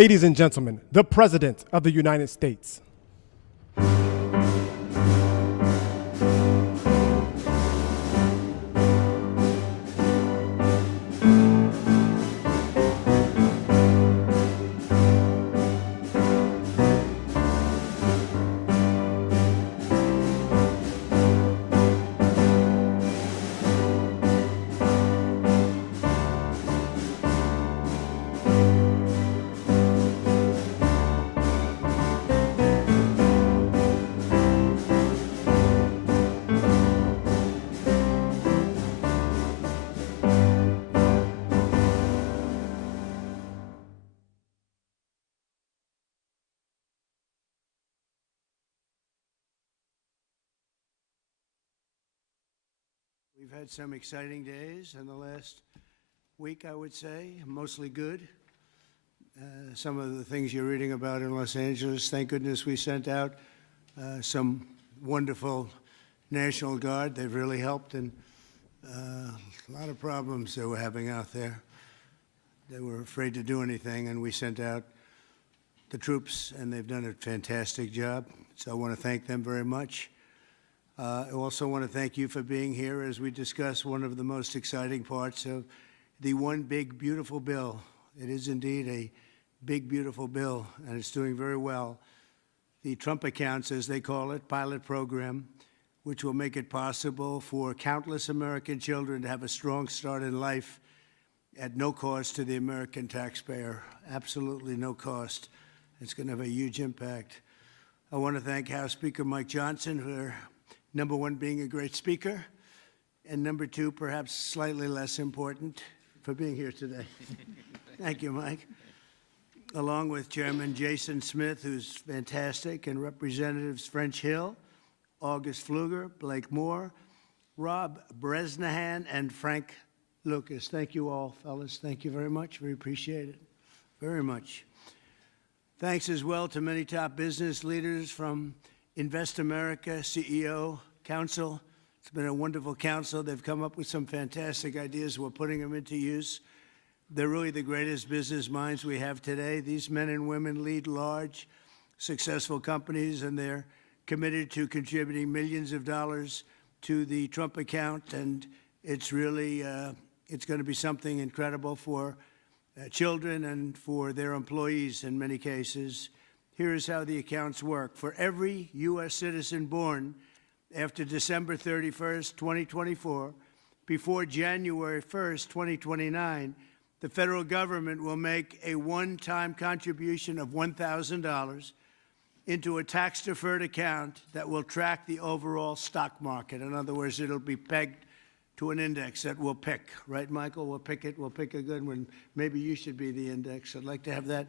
Ladies and gentlemen, the President of the United States. We've had some exciting days in the last week, I would say, mostly good. Some of the things you're reading about in Los Angeles, thank goodness we sent out some wonderful National Guard. They've really helped in a lot of problems they were having out there. They were afraid to do anything, and we sent out the troops, and they've done a fantastic job. So I want to thank them very much. I also want to thank you for being here as we discuss one of the most exciting parts of the One Big Beautiful Bill. It is indeed a big, beautiful bill, and it's doing very well. The Trump Accounts, as they call it, pilot program, which will make it possible for countless American children to have a strong start in life at no cost to the American taxpayer, absolutely no cost. It's going to have a huge impact. I want to thank House Speaker Mike Johnson for number one, being a great speaker, and number two, perhaps slightly less important, for being here today. Thank you, Mike. Along with Chairman Jason Smith, who's fantastic, and Representatives French Hill, August Pfluger, Blake Moore, Rob Bresnahan, and Frank Lucas. Thank you all, fellas. Thank you very much. We appreciate it very much. Thanks as well to many top business leaders from Invest America, CEO, Council. It's been a wonderful council. They've come up with some fantastic ideas. We're putting them into use. They're really the greatest business minds we have today. These men and women lead large, successful companies, and they're committed to contributing millions of dollars to the Trump account. And it's really, it's going to be something incredible for children and for their employees in many cases. Here is how the accounts work. For every U.S. citizen born after December 31st, 2024, before January 1st, 2029, the federal government will make a one-time contribution of $1,000 into a tax-deferred account that will track the overall stock market. In other words, it'll be pegged to an index that we'll pick. Right, Michael? We'll pick it. We'll pick a good one. Maybe you should be the index. I'd like to have that.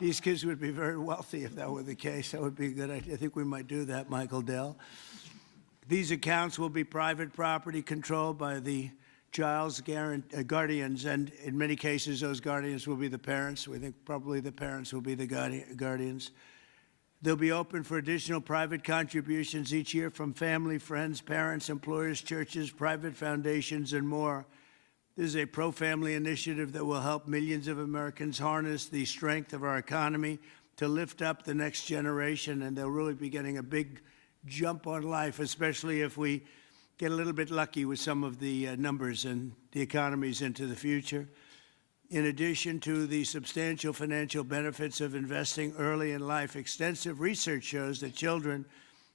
These kids would be very wealthy if that were the case. That would be a good idea. I think we might do that, Michael Dell. These accounts will be private property controlled by the child's guardians, and in many cases, those guardians will be the parents. We think probably the parents will be the guardians. They'll be open for additional private contributions each year from family, friends, parents, employers, churches, private foundations, and more. This is a pro-family initiative that will help millions of Americans harness the strength of our economy to lift up the next generation, and they'll really be getting a big jump on life, especially if we get a little bit lucky with some of the numbers and the economies into the future. In addition to the substantial financial benefits of investing early in life, extensive research shows that children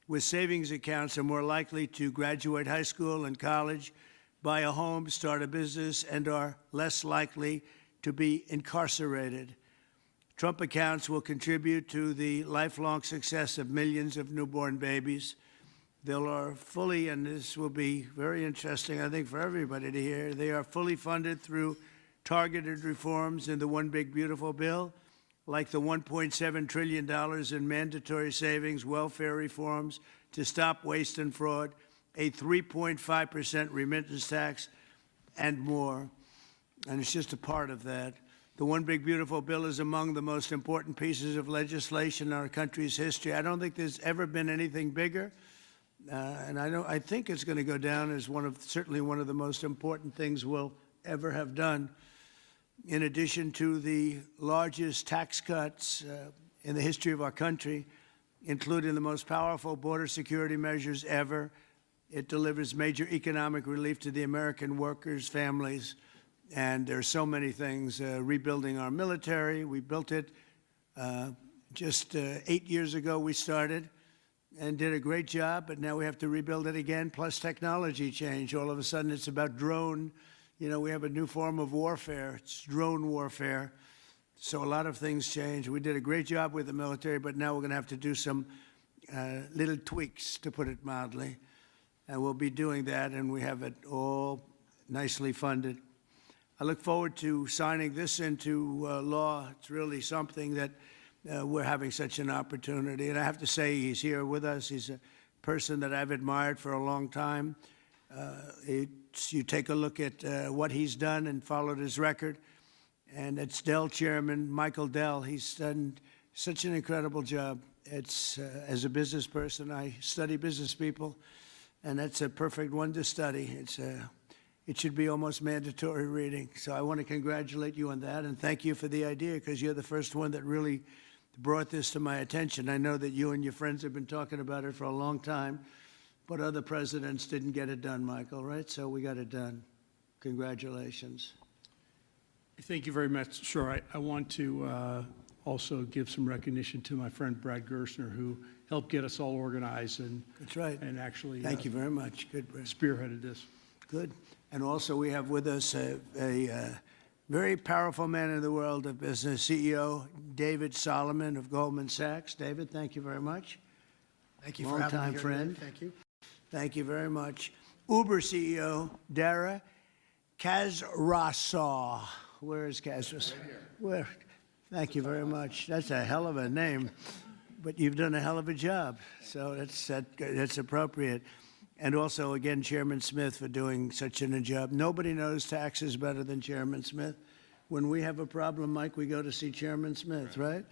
with savings accounts are more likely to graduate high school and college, buy a home, start a business, and are less likely to be incarcerated. Trump accounts will contribute to the lifelong success of millions of newborn babies. They are fully, and this will be very interesting, I think, for everybody to hear, they are fully funded through targeted reforms in the One Big Beautiful Bill, like the $1.7 trillion in mandatory savings, welfare reforms to stop waste and fraud, a 3.5% remittance tax, and more. And it's just a part of that. The One Big Beautiful Bill is among the most important pieces of legislation in our country's history. I don't think there's ever been anything bigger. And I think it's going to go down as certainly one of the most important things we'll ever have done. in addition to the largest tax cuts in the history of our country, including the most powerful border security measures ever. It delivers major economic relief to the American workers' families. And there are so many things. Rebuilding our military, we built it just 8 years ago we started and did a great job, but now we have to rebuild it again, plus technology change. All of a sudden it's about drone. You know, we have a new form of warfare. It's drone warfare. So a lot of things change. We did a great job with the military, but now we're going to have to do some little tweaks, to put it mildly. And we'll be doing that, and we have it all nicely funded. I look forward to signing this into law. It's really something that we're having such an opportunity. And I have to say, he's here with us. He's a person that I've admired for a long time. You take a look at what he's done and followed his record. And it's Dell Chairman, Michael Dell. He's done such an incredible job. It's, as a business person, I study business people, and that's a perfect one to study. It should be almost mandatory reading. So I want to congratulate you on that, and thank you for the idea, because you're the first one that really brought this to my attention. I know that you and your friends have been talking about it for a long time, but other presidents didn't get it done, Michael, right? So we got it done. Congratulations. Thank you very much. Sure. I want to also give some recognition to my friend Brad Gersonner, who helped get us all organized and That's right. And actually Thank you very much. Good, Brad. spearheaded this. Good. And also we have with us a very powerful man in the world of business, CEO David Solomon of Goldman Sachs. David, thank you very much. Thank you for having me Longtime here friend. today. Thank you. Thank you very much. Uber CEO Dara Khosrowshahi. Where is Khosrowshahi? Where? Thank you very much. That's a hell of a name, but you've done a hell of a job. So that's appropriate. And also, again, Chairman Smith for doing such a job. Nobody knows taxes better than Chairman Smith. When we have a problem, Mike, we go to see Chairman Smith, right?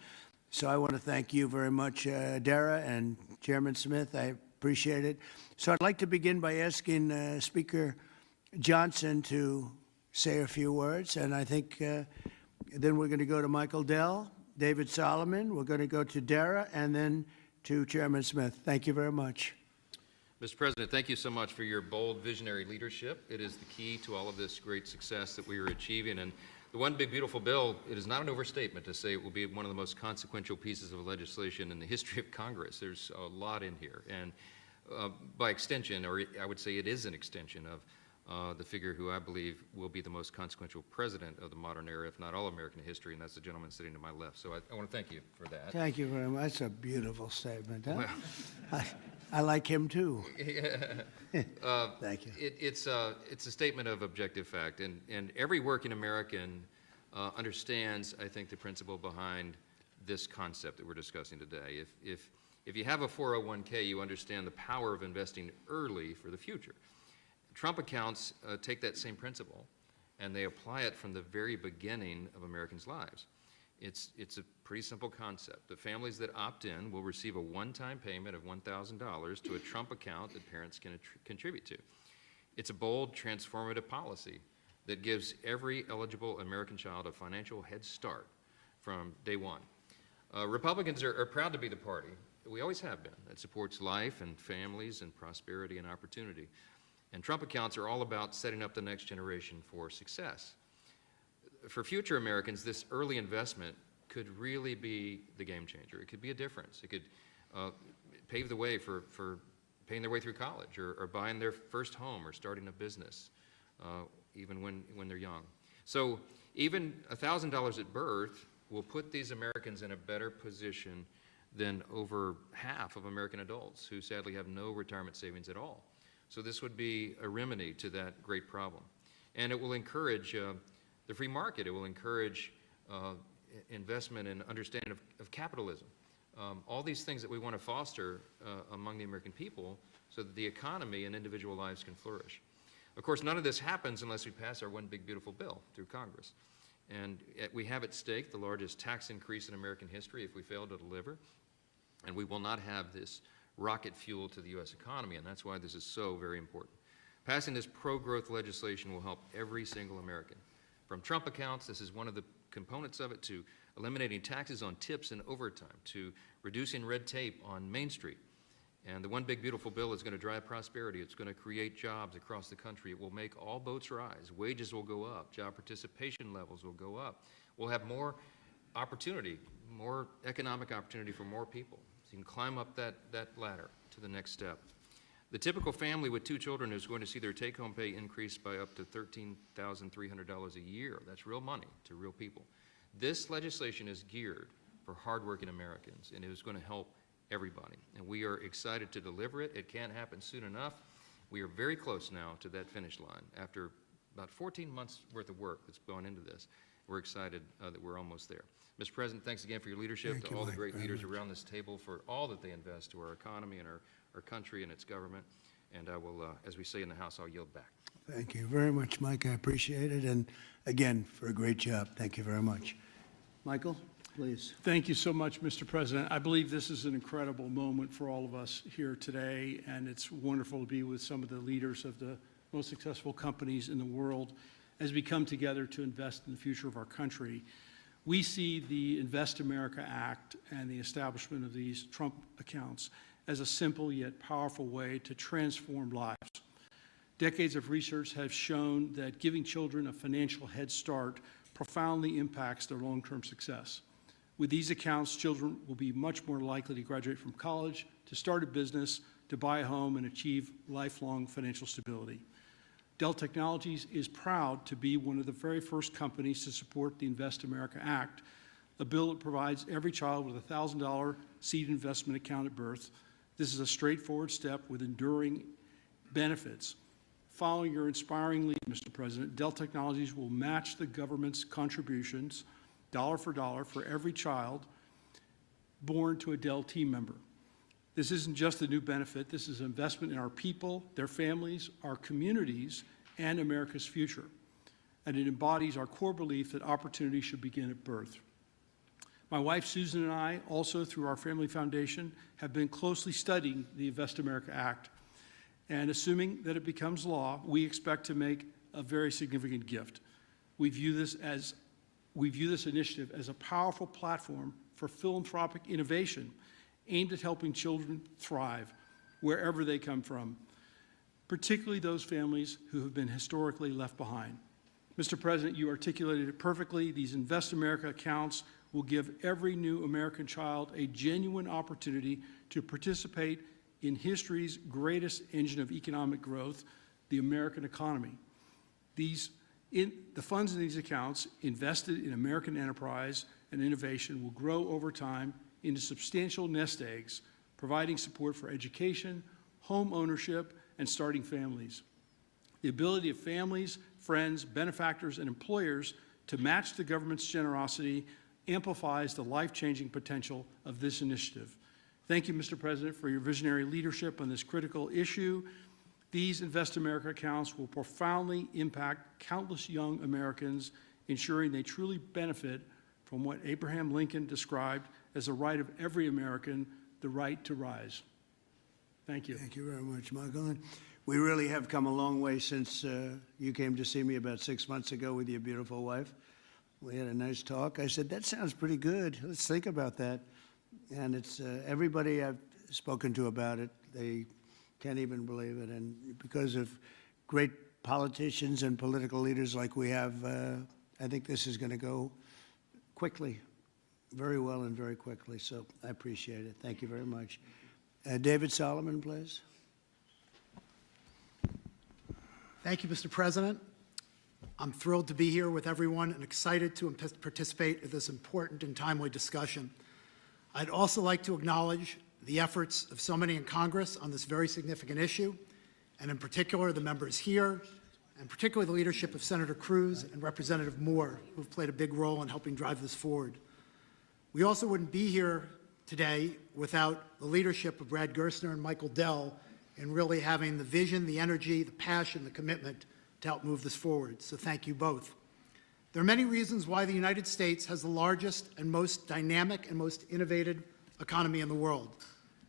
So I want to thank you very much, Dara and Chairman Smith. I appreciate it. So I'd like to begin by asking Speaker Johnson to say a few words, and I think then we're going to go to Michael Dell, David Solomon, we're going to go to Dara, and then to Chairman Smith. Thank you very much. Mr. President, thank you so much for your bold, visionary leadership. It is the key to all of this great success that we are achieving. And the One Big Beautiful Bill, it is not an overstatement to say it will be one of the most consequential pieces of legislation in the history of Congress. There's a lot in here. And by extension, or I would say it is an extension of the figure who I believe will be the most consequential president of the modern era, if not all American history, and that's the gentleman sitting to my left. So I want to thank you for that. Thank you very much. That's a beautiful statement. Huh? Well, I like him too. Thank you. It's a statement of objective fact, and every working American understands, I think, the principle behind this concept that we're discussing today. If you have a 401k, you understand the power of investing early for the future. Trump accounts take that same principle, and they apply it from the very beginning of Americans' lives. It's a pretty simple concept. The families that opt in will receive a one-time payment of $1,000 to a Trump account that parents can contribute to. It's a bold, transformative policy that gives every eligible American child a financial head start from day one. Republicans are proud to be the party, we always have been, that supports life and families and prosperity and opportunity. And Trump accounts are all about setting up the next generation for success. For future Americans, this early investment could really be the game changer. It could be a difference. It could pave the way for paying their way through college or buying their first home or starting a business, even when they're young. So even $1,000 at birth will put these Americans in a better position than over half of American adults who sadly have no retirement savings at all. So this would be a remedy to that great problem. And it will encourage the free market. It will encourage investment and understanding of capitalism. All these things that we want to foster among the American people so that the economy and individual lives can flourish. Of course, none of this happens unless we pass our One Big Beautiful Bill through Congress. And we have at stake the largest tax increase in American history if we fail to deliver. And we will not have this rocket fuel to the U.S. economy, and that's why this is so very important. Passing this pro-growth legislation will help every single American, From Trump accounts, this is one of the components of it, to eliminating taxes on tips and overtime, to reducing red tape on Main Street. And the One Big Beautiful Bill is going to drive prosperity. It's going to create jobs across the country. It will make all boats rise. Wages will go up. Job participation levels will go up. We'll have more opportunity, more economic opportunity for more people. So you can climb up that ladder to the next step. The typical family with 2 children is going to see their take-home pay increase by up to $13,300 a year. That's real money to real people. This legislation is geared for hardworking Americans, and it is going to help everybody. And we are excited to deliver it. It can't happen soon enough. We are very close now to that finish line. After about 14 months worth of work that's gone into this, we're excited that we're almost there. Mr. President, thanks again for your leadership, Thank to you, all the Mike, great very leaders much. around this table for all that they invest to our economy and our country and its government. And I will, as we say in the House, I'll yield back. Thank you very much, Mike. I appreciate it. And again, for a great job. Thank you very much. Michael, please. Thank you so much, Mr. President. I believe this is an incredible moment for all of us here today, and it's wonderful to be with some of the leaders of the most successful companies in the world as we come together to invest in the future of our country. We see the Invest America Act and the establishment of these Trump accounts as a simple yet powerful way to transform lives. Decades of research have shown that giving children a financial head start profoundly impacts their long-term success. With these accounts, children will be much more likely to graduate from college, to start a business, to buy a home, and achieve lifelong financial stability. Dell Technologies is proud to be one of the very first companies to support the Invest America Act, a bill that provides every child with a $1,000 seed investment account at birth. This is a straightforward step with enduring benefits. Following your inspiring lead, Mr. President, Dell Technologies will match the government's contributions, dollar for every child born to a Dell team member. This isn't just a new benefit. This is an investment in our people, their families, our communities, and America's future. And it embodies our core belief that opportunity should begin at birth. My wife, Susan, and I, also through our family foundation, have been closely studying the Invest America Act. And assuming that it becomes law, we expect to make a very significant gift. We view this initiative as a powerful platform for philanthropic innovation aimed at helping children thrive wherever they come from, particularly those families who have been historically left behind. Mr. President, you articulated it perfectly. These Invest America accounts will give every new American child a genuine opportunity to participate in history's greatest engine of economic growth, the American economy. The funds in these accounts invested in American enterprise and innovation will grow over time into substantial nest eggs, providing support for education, home ownership, and starting families. The ability of families, friends, benefactors, and employers to match the government's generosity amplifies the life-changing potential of this initiative. Thank you, Mr. President, for your visionary leadership on this critical issue. These Invest America accounts will profoundly impact countless young Americans, ensuring they truly benefit from what Abraham Lincoln described as the right of every American, the right to rise. Thank you. Thank you very much, Michael. And we really have come a long way since you came to see me about 6 months ago with your beautiful wife. We had a nice talk. I said, that sounds pretty good. Let's think about that. And it's everybody I've spoken to about it, they can't even believe it. And because of great politicians and political leaders like we have, I think this is going to go quickly, very well and very quickly. So I appreciate it. Thank you very much. David Solomon, please. Thank you, Mr. President. I'm thrilled to be here with everyone and excited to participate in this important and timely discussion. I'd also like to acknowledge the efforts of so many in Congress on this very significant issue, and in particular the members here, and particularly the leadership of Senator Cruz and Representative Moore, who have played a big role in helping drive this forward. We also wouldn't be here today without the leadership of Brad Gersonner and Michael Dell in really having the vision, the energy, the passion, the commitment to help move this forward. So thank you both. There are many reasons why the United States has the largest and most dynamic and most innovative economy in the world.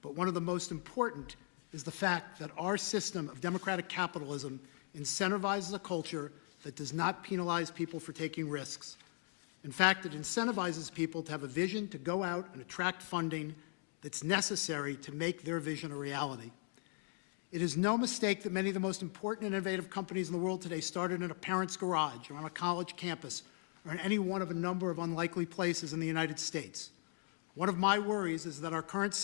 But one of the most important is the fact that our system of democratic capitalism incentivizes a culture that does not penalize people for taking risks. In fact, it incentivizes people to have a vision to go out and attract funding that's necessary to make their vision a reality. It is no mistake that many of the most important and innovative companies in the world today started in a parent's garage or on a college campus or in any one of a number of unlikely places in the United States. One of my worries is that our current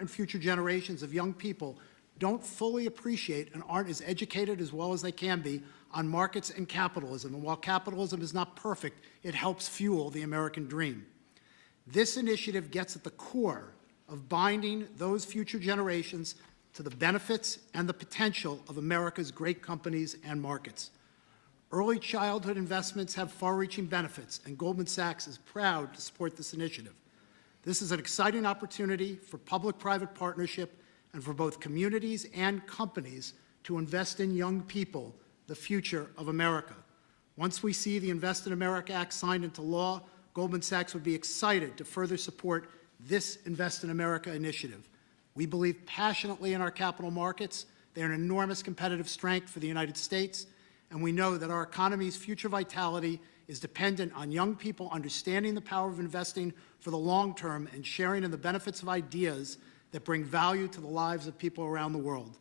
and future generations of young people don't fully appreciate and aren't as educated as well as they can be on markets and capitalism. And while capitalism is not perfect, it helps fuel the American dream. This initiative gets at the core of binding those future generations to the benefits and the potential of America's great companies and markets. Early childhood investments have far-reaching benefits, and Goldman Sachs is proud to support this initiative. This is an exciting opportunity for public-private partnership and for both communities and companies to invest in young people, the future of America. Once we see the Invest in America Act signed into law, Goldman Sachs would be excited to further support this Invest in America initiative. We believe passionately in our capital markets. They are an enormous competitive strength for the United States, and we know that our economy's future vitality is dependent on young people understanding the power of investing for the long term and sharing in the benefits of ideas that bring value to the lives of people around the world.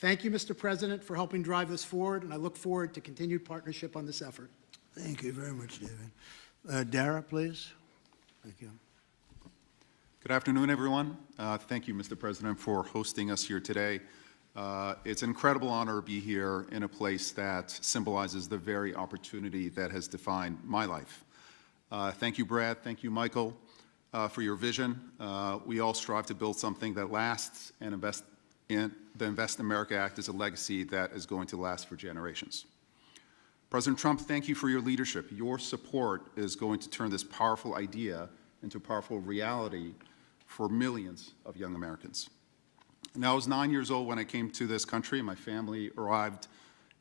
Thank you, Mr. President, for helping drive this forward, and I look forward to continued partnership on this effort. Thank you very much, David. Dara, please. Thank you. Good afternoon, everyone. Thank you, Mr. President, for hosting us here today. It's an incredible honor to be here in a place that symbolizes the very opportunity that has defined my life. Thank you, Brad. Thank you, Michael, for your vision. We all strive to build something that lasts, and the Invest in America Act is a legacy that is going to last for generations. President Trump, thank you for your leadership. Your support is going to turn this powerful idea into a powerful reality for millions of young Americans. Now, I was 9 years old when I came to this country. My family arrived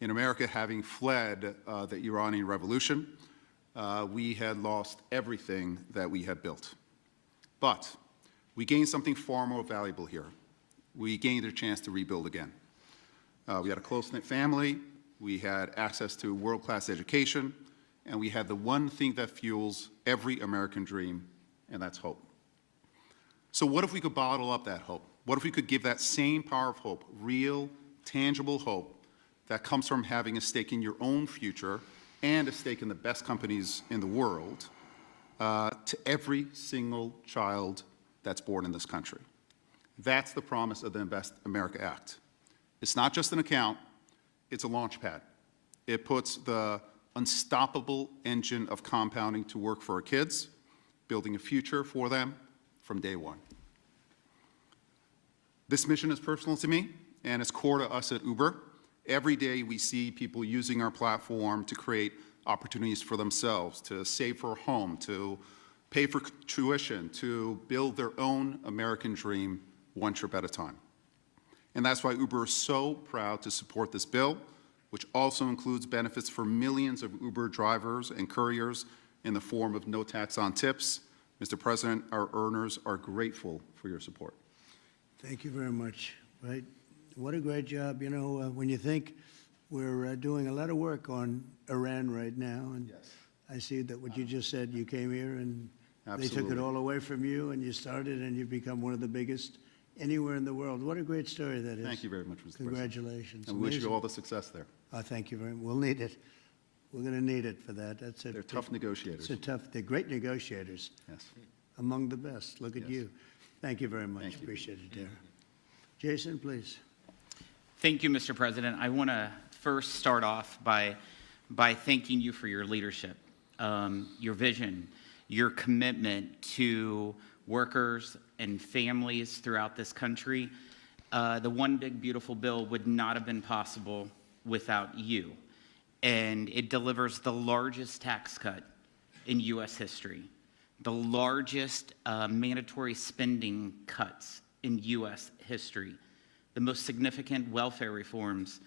in America having fled the Iranian Revolution. We had lost everything that we had built. But we gained something far more valuable here. We gained a chance to rebuild again. We had a close-knit family, we had access to world-class education, and we had the one thing that fuels every American dream, and that's hope. So what if we could bottle up that hope? What if we could give that same power of hope, real, tangible hope, that comes from having a stake in your own future and a stake in the best companies in the world, to every single child that's born in this country? That's the promise of the Invest America Act. It's not just an account, it's a launch pad. It puts the unstoppable engine of compounding to work for our kids, building a future for them from day one. This mission is personal to me, and it's core to us at Uber. Every day we see people using our platform to create opportunities for themselves, to save for a home, to pay for tuition, to build their own American dream one trip at a time. And that's why Uber is so proud to support this bill, which also includes benefits for millions of Uber drivers and couriers in the form of no tax on tips. Mr. President, our earners are grateful for your support. Thank you very much. Right? What a great job. You know, when you think we're doing a lot of work on Iran right now, and Yes. I see that what you just said, you came here and Absolutely. they took it all away from you, and you started, and you've become one of the biggest anywhere in the world. What a great story that is. Thank you very much, Mr. President. Congratulations. And we wish you Amazing. all the success there. Thank you very much. We'll need it. We're going to need it for that. That's it. They're tough negotiators. They're great negotiators. Yes. Among the best. Look at Yes. you. Thank you very much. Thank you. Appreciate it, Dara. Jason, please. Thank you, Mr. President. I want to first start off by thanking you for your leadership, your vision, your commitment to workers and families throughout this country. The One Big Beautiful Bill would not have been possible without you. And it delivers the largest tax cut in U.S. history, the largest mandatory spending cuts in U.S. history, the most significant welfare reforms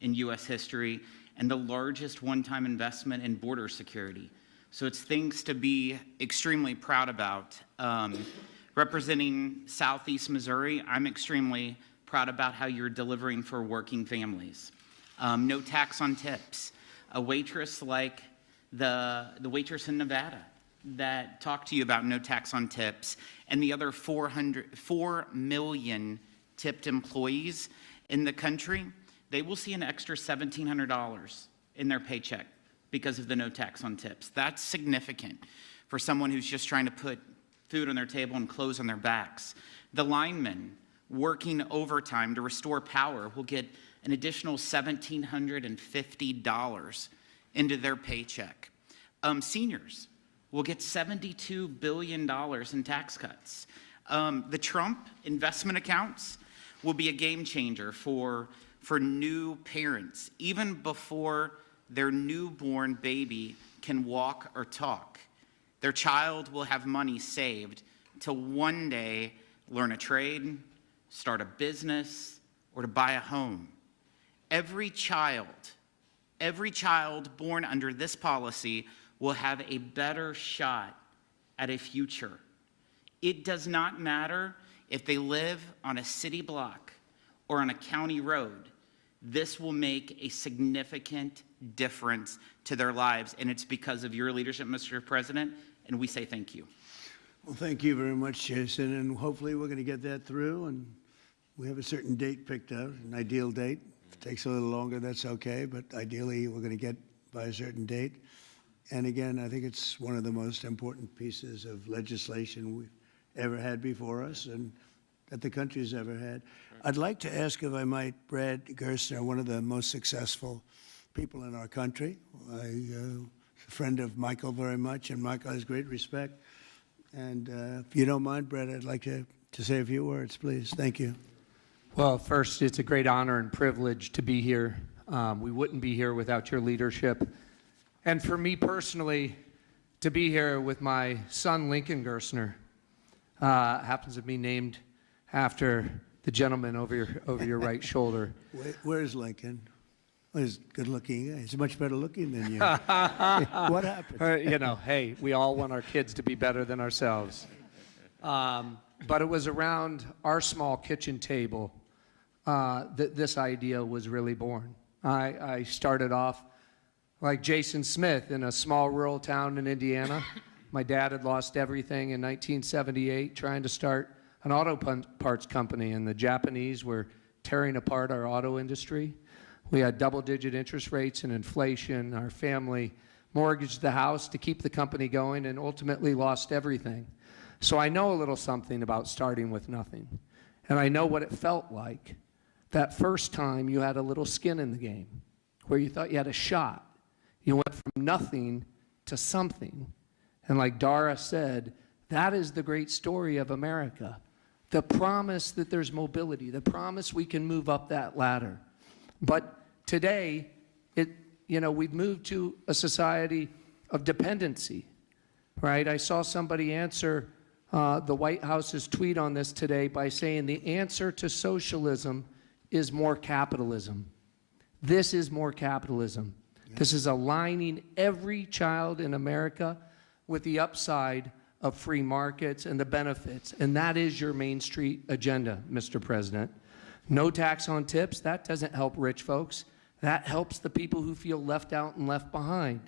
in U.S. history, and the largest one-time investment in border security. So it's things to be extremely proud about. Representing Southeast Missouri, I'm extremely proud about how you're delivering for working families. no tax on tips. A waitress like the waitress in Nevada that talked to you about no tax on tips, and the other 4 million tipped employees in the country, they will see an extra $1,700 in their paycheck because of the no tax on tips. That's significant for someone who's just trying to put food on their table and clothes on their backs. The linemen working overtime to restore power will get an additional $1,750 into their paycheck. Seniors will get $72 billion in tax cuts. The Trump investment accounts will be a game changer for new parents, even before their newborn baby can walk or talk. Their child will have money saved to one day learn a trade, start a business, or to buy a home. Every child born under this policy will have a better shot at a future. It does not matter if they live on a city block or on a county road. This will make a significant difference to their lives, and it's because of your leadership, Mr. President, and we say thank you. Well, thank you very much, Jason, and hopefully we're going to get that through, and we have a certain date picked out, an ideal date. If it takes a little longer, that's okay, but ideally we're going to get by a certain date. And again, I think it's one of the most important pieces of legislation we've ever had before us and that the country's ever had. I'd like to ask, if I might, Brad Gersonner, one of the most successful people in our country. I'm a friend of Michael very much, and Michael has great respect. And if you don't mind, Brad, I'd like to say a few words, please. Thank you. Well, first, it's a great honor and privilege to be here. We wouldn't be here without your leadership. And for me personally, to be here with my son, Lincoln Gersonner, happens to be named after the gentleman over your right shoulder. Where's Lincoln? Well, he's good looking. He's much better looking than you. What happened? You know, hey, we all want our kids to be better than ourselves. But it was around our small kitchen table that this idea was really born. I started off like Jason Smith in a small rural town in Indiana. My dad had lost everything in 1978 trying to start an auto parts company, and the Japanese were tearing apart our auto industry. We had double-digit interest rates and inflation. Our family mortgaged the house to keep the company going and ultimately lost everything. So I know a little something about starting with nothing. And I know what it felt like that first time you had a little skin in the game, where you thought you had a shot. You went from nothing to something. And like Dara said, that is the great story of America. The promise that there's mobility, the promise we can move up that ladder. But today, we've moved to a society of dependency, right? I saw somebody answer the White House's tweet on this today by saying the answer to socialism is more capitalism. This is more capitalism. Yeah. This is aligning every child in America with the upside of free markets and the benefits. And that is your Main Street agenda, Mr. President. No tax on tips, that doesn't help rich folks. That helps the people who feel left out and left behind.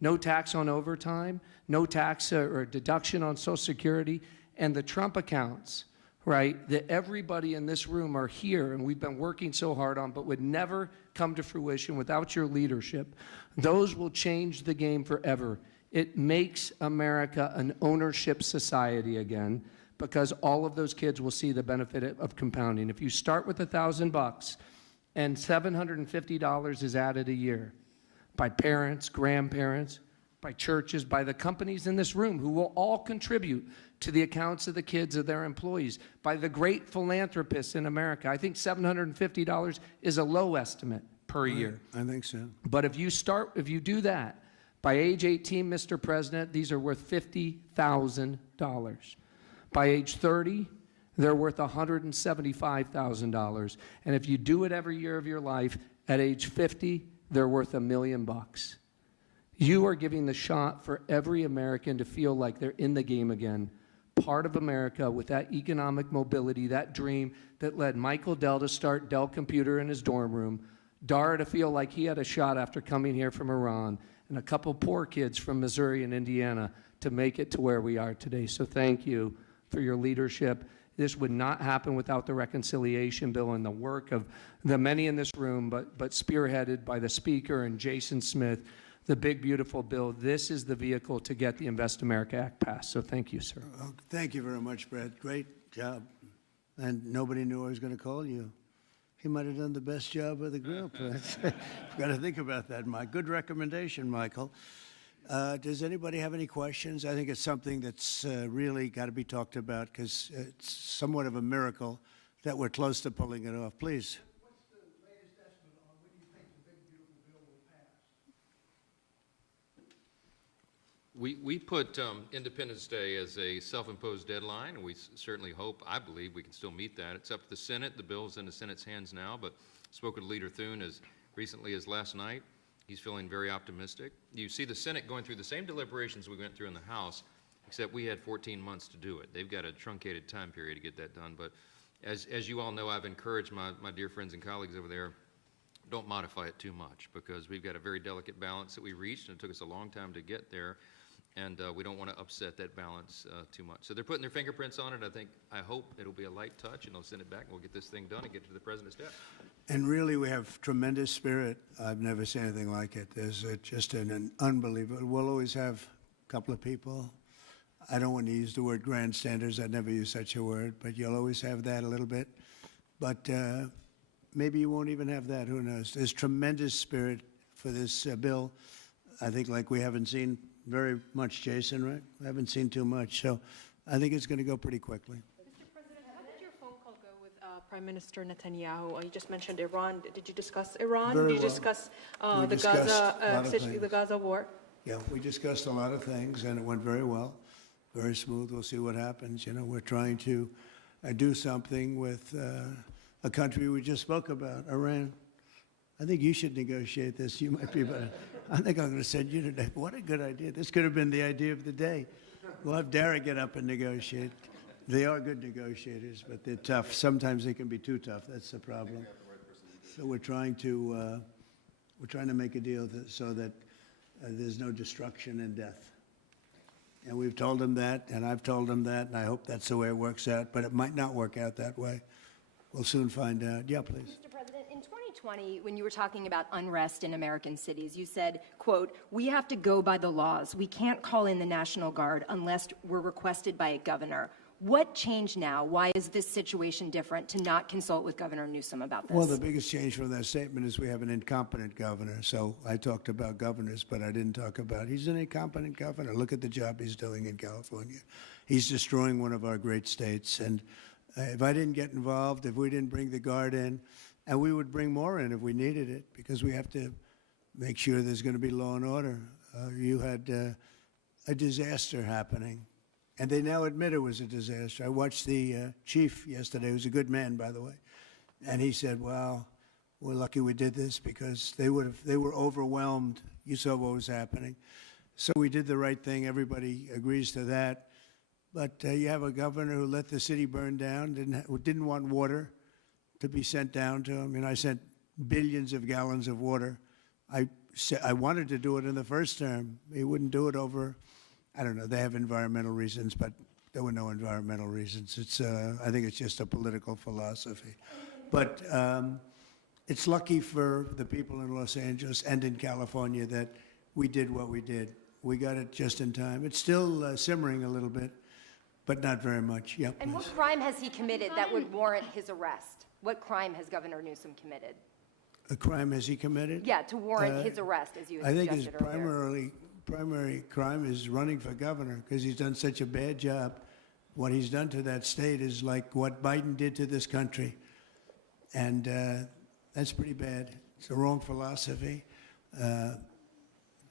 No tax on overtime, no tax or deduction on Social Security, and the Trump accounts, right, that everybody in this room are here and we've been working so hard on, but would never come to fruition without your leadership. Those will change the game forever. It makes America an ownership society again, because all of those kids will see the benefit of compounding. If you start with $1,000 and $750 is added a year by parents, grandparents, by churches, by the companies in this room who will all contribute to the accounts of the kids of their employees, by the great philanthropists in America. I think $750 is a low estimate per year. I think so. But if you do that, by age 18, Mr. President, these are worth $50,000. By age 30, they're worth $175,000. And if you do it every year of your life, at age 50, they're worth $1 million. You are giving the shot for every American to feel like they're in the game again, part of America with that economic mobility, that dream that led Michael Dell to start Dell Computer in his dorm room, Dara to feel like he had a shot after coming here from Iran, and a couple poor kids from Missouri and Indiana to make it to where we are today. So thank you for your leadership. This would not happen without the reconciliation bill and the work of the many in this room, but spearheaded by the Speaker and Jason Smith, the big, beautiful bill. This is the vehicle to get the Invest America Act passed. So thank you, sir. Well, thank you very much, Brad. Great job. And nobody knew I was going to call you. He might have done the best job of the group. Got to think about that, Mike. Good recommendation, Michael. Does anybody have any questions? I think it's something that's really got to be talked about because it's somewhat of a miracle that we're close to pulling it off. Please. What's the latest estimate on when you think the big, beautiful bill will pass? We put Independence Day as a self-imposed deadline, and we certainly hope, I believe, we can still meet that. It's up to the Senate. The bill's in the Senate's hands now, but spoke with Leader Thune as recently as last night. He's feeling very optimistic. You see the Senate going through the same deliberations we went through in the House, except we had 14 months to do it. They've got a truncated time period to get that done. But as you all know, I've encouraged my dear friends and colleagues over there, don't modify it too much, because we've got a very delicate balance that we reached, and it took us a long time to get there. And we don't want to upset that balance too much. So they're putting their fingerprints on it. I hope it'll be a light touch, and they'll send it back, and we'll get this thing done and get to the President's desk. And really, we have tremendous spirit. I've never seen anything like it. There's just an unbelievable. We'll always have a couple of people. I don't want to use the word grandstanders. I'd never use such a word, but you'll always have that a little bit. But maybe you won't even have that. Who knows? There's tremendous spirit for this bill. I think like we haven't seen very much, Jason, right? We haven't seen too much. So I think it's going to go pretty quickly. Mr. President, how did your phone call go with Prime Minister Netanyahu? You just mentioned Iran. Did you discuss Iran? Very Did you well. discuss We the discussed a lot of the things. Gaza war? Yeah, we discussed a lot of things, and it went very well, very smooth. We'll see what happens. You know, we're trying to do something with a country we just spoke about, Iran. I think you should negotiate this. You might be better. I think I'm going to send you today. What a good idea. This could have been the idea of the day. We'll have Dara get up and negotiate. They are good negotiators, but they're tough. Sometimes they can be too tough. That's the problem. So we're trying to make a deal so that there's no destruction and death. And we've told them that, and I've told them that, and I hope that's the way it works out. But it might not work out that way. We'll soon find out. Yeah, please. Mr. President, in 2020, when you were talking about unrest in American cities, you said, quote, "We have to go by the laws. We can't call in the National Guard unless we're requested by a governor." What changed now? Why is this situation different to not consult with Governor Newsom about this? Well, the biggest change from that statement is we have an incompetent governor. So I talked about governors, but I didn't talk about he's an incompetent governor. Look at the job he's doing in California. He's destroying one of our great states. And if I didn't get involved, if we didn't bring the Guard in, and we would bring more in if we needed it, because we have to make sure there's going to be law and order. You had a disaster happening, and they now admit it was a disaster. I watched the chief yesterday, who's a good man, by the way, and he said, "Wow, we're lucky we did this because they were overwhelmed. You saw what was happening." So we did the right thing. Everybody agrees to that. But you have a governor who let the city burn down, didn't want water to be sent down to him. And I sent billions of gallons of water. I wanted to do it in the first term. He wouldn't do it over, I don't know, they have environmental reasons, but there were no environmental reasons. I think it's just a political philosophy. But it's lucky for the people in Los Angeles and in California that we did what we did. We got it just in time. It's still simmering a little bit, but not very much. Yeah, and what please. crime has he committed that would warrant his arrest? What crime has Governor Newsom committed? A crime has he committed? Yeah, to warrant his arrest, as you had I think his suggested earlier. primary crime is running for governor because he's done such a bad job. What he's done to that state is like what Biden did to this country. And that's pretty bad. It's the wrong philosophy.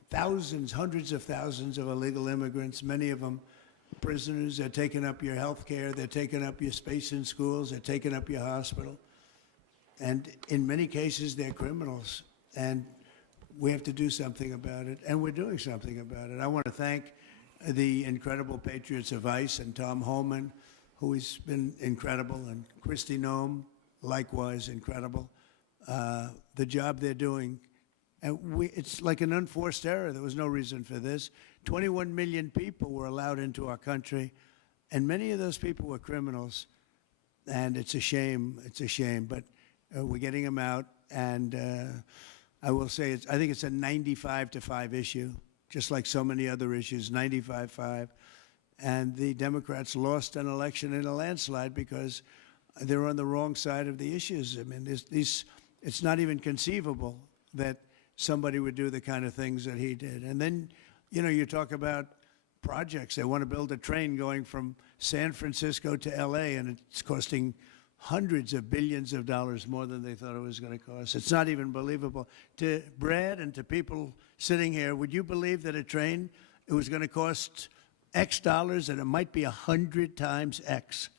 Thousands, hundreds of thousands of illegal immigrants, many of them prisoners. They're taking up your health care. They're taking up your space in schools. They're taking up your hospital. And in many cases, they're criminals. And we have to do something about it. And we're doing something about it. I want to thank the incredible patriots of ICE and Tom Homan, who has been incredible, and Kristi Noem, likewise incredible. the job they're doing. And it's like an unforced error. There was no reason for this. 21 million people were allowed into our country, and many of those people were criminals. And it's a shame. It's a shame. But we're getting them out. And I will say, I think it's a 95-5 issue, just like so many other issues, 95-5. And the Democrats lost an election in a landslide because they're on the wrong side of the issues. I mean, it's not even conceivable that somebody would do the kind of things that he did. And then, you know, you talk about projects. They want to build a train going from San Francisco to L.A., and it's costing hundreds of billions of dollars more than they thought it was going to cost. It's not even believable. To Brad and to people sitting here, would you believe that a train, it was going to cost X dollars and it might be 100 times X?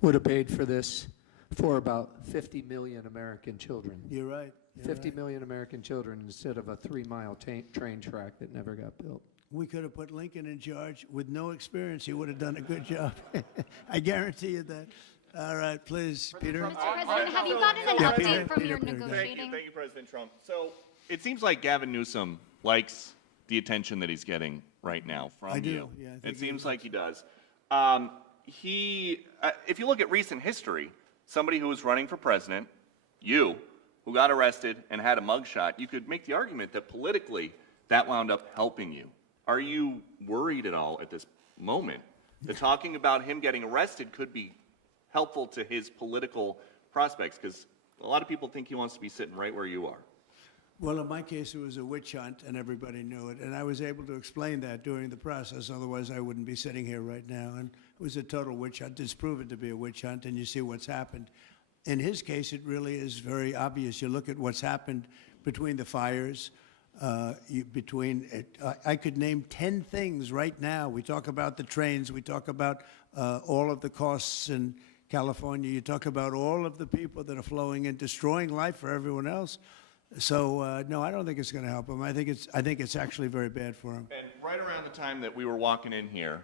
Would have paid for this for about 50 million American children. You're right. 50 million American children instead of a 3-mile train track that never got built. We could have put Lincoln in charge with no experience. He would have done a good job. I guarantee you that. All right, please, Peter. Mr. President, have you gotten an update from your negotiating? Thank you, President Trump. So it seems like Gavin Newsom likes the attention that he's getting right now from you. Yeah, it seems like he does. If you look at recent history, somebody who was running for president, you, who got arrested and had a mugshot, you could make the argument that politically that wound up helping you. Are you worried at all at this moment that talking about him getting arrested could be helpful to his political prospects? Because a lot of people think he wants to be sitting right where you are. Well, in my case, it was a witch hunt, and everybody knew it. And I was able to explain that during the process. Otherwise, I wouldn't be sitting here right now. And it was a total witch hunt. It's proven to be a witch hunt, and you see what's happened. In his case, it really is very obvious. You look at what's happened between the fires, I could name 10 things right now. We talk about the trains. We talk about all of the costs in California. You talk about all of the people that are flowing in, destroying life for everyone else. So no, I don't think it's going to help him. I think it's actually very bad for him. And right around the time that we were walking in here,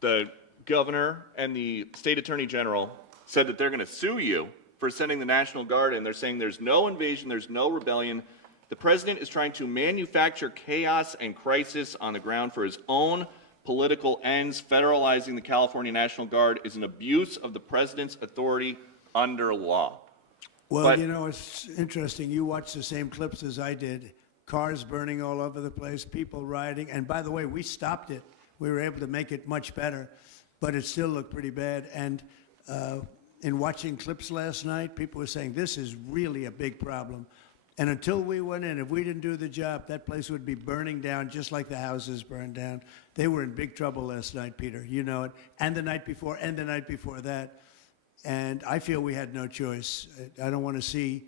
the governor and the state attorney general said that they're going to sue you for sending the National Guard in. They're saying there's no invasion, there's no rebellion. The president is trying to manufacture chaos and crisis on the ground for his own political ends. Federalizing the California National Guard is an abuse of the president's authority under law. Well, you know, it's interesting. You watched the same clips as I did. Cars burning all over the place, people rioting. And by the way, we stopped it. We were able to make it much better, but it still looked pretty bad. And in watching clips last night, people were saying this is really a big problem. And until we went in, if we didn't do the job, that place would be burning down just like the houses burned down. They were in big trouble last night, Peter. You know it. And the night before, and the night before that. And I feel we had no choice. I don't want to see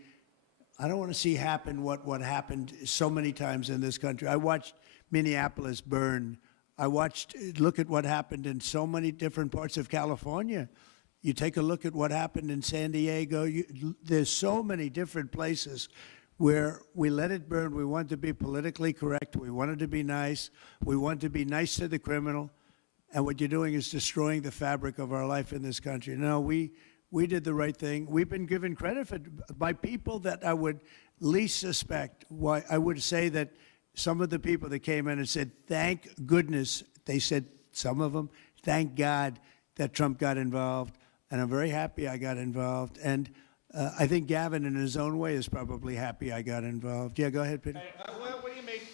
happen what happened so many times in this country. I watched Minneapolis burn. Look at what happened in so many different parts of California. You take a look at what happened in San Diego. There's so many different places where we let it burn. We wanted to be politically correct. We wanted to be nice. We wanted to be nice to the criminal. And what you're doing is destroying the fabric of our life in this country. No, we did the right thing. We've been given credit by people that I would least suspect. Why I would say that some of the people that came in and said, thank goodness, they said, some of them, thank God that Trump got involved. And I'm very happy I got involved. And I think Gavin, in his own way, is probably happy I got involved. Yeah, go ahead, Peter. What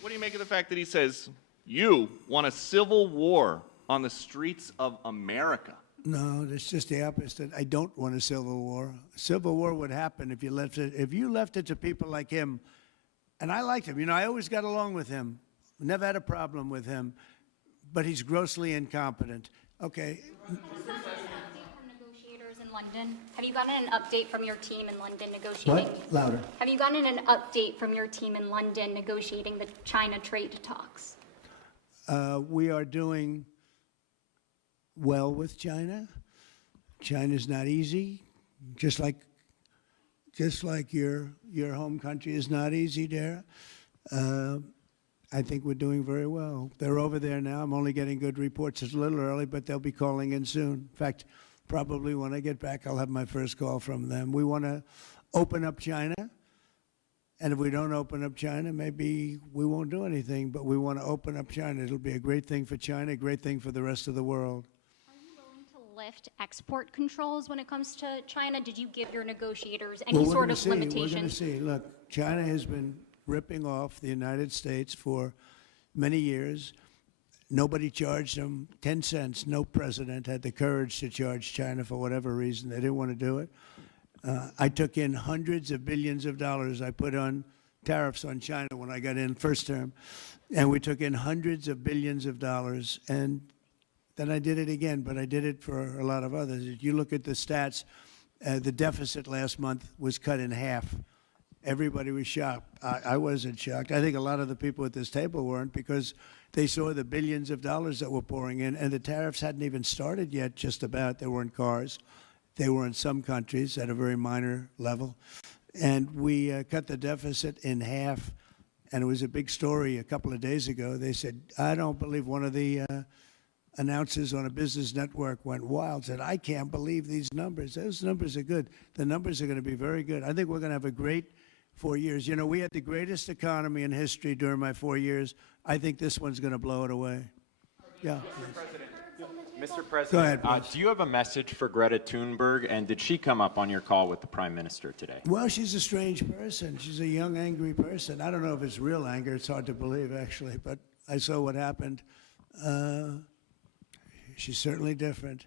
do you make of the fact that he says you want a civil war on the streets of America? No, that's just the opposite. I don't want a civil war. Civil war would happen if you left it to people like him. And I liked him. You know, I always got along with him. Never had a problem with him. But he's grossly incompetent. Okay. London. Have you gotten an update from your team in London negotiating? What? Louder. Have you gotten an update from your team in London negotiating the China trade talks? We are doing well with China. China's not easy, just like your home country is not easy, Dara. I think we're doing very well. They're over there now. I'm only getting good reports. It's a little early, but they'll be calling in soon. In fact, probably when I get back, I'll have my first call from them. We want to open up China. And if we don't open up China, maybe we won't do anything, but we want to open up China. It'll be a great thing for China, a great thing for the rest of the world. Are you willing to lift export controls when it comes to China? Did you give your negotiators any sort of limitation? We're going to see. Look, China has been ripping off the United States for many years. Nobody charged them 10 cents. No president had the courage to charge China for whatever reason. They didn't want to do it. I took in hundreds of billions of dollars. I put on tariffs on China when I got in first term, and we took in hundreds of billions of dollars. And then I did it again, but I did it for a lot of others. If you look at the stats, the deficit last month was cut in half. Everybody was shocked. I wasn't shocked. I think a lot of the people at this table weren't, because they saw the billions of dollars that were pouring in, and the tariffs hadn't even started yet, just about. They were in cars. They were in some countries at a very minor level. And we cut the deficit in half, and it was a big story a couple of days ago. They said, I don't believe, one of the announcers on a business network went wild, said, I can't believe these numbers. Those numbers are good. The numbers are going to be very good. I think we're going to have a great 4 years. You know, we had the greatest economy in history during my 4 years. I think this one's going to blow it away. Yeah. Mr. President, Go ahead, do you have a message for Greta Thunberg, and did she come up on your call with the Prime Minister today? Well, she's a strange person. She's a young, angry person. I don't know if it's real anger. It's hard to believe, actually, but I saw what happened. She's certainly different.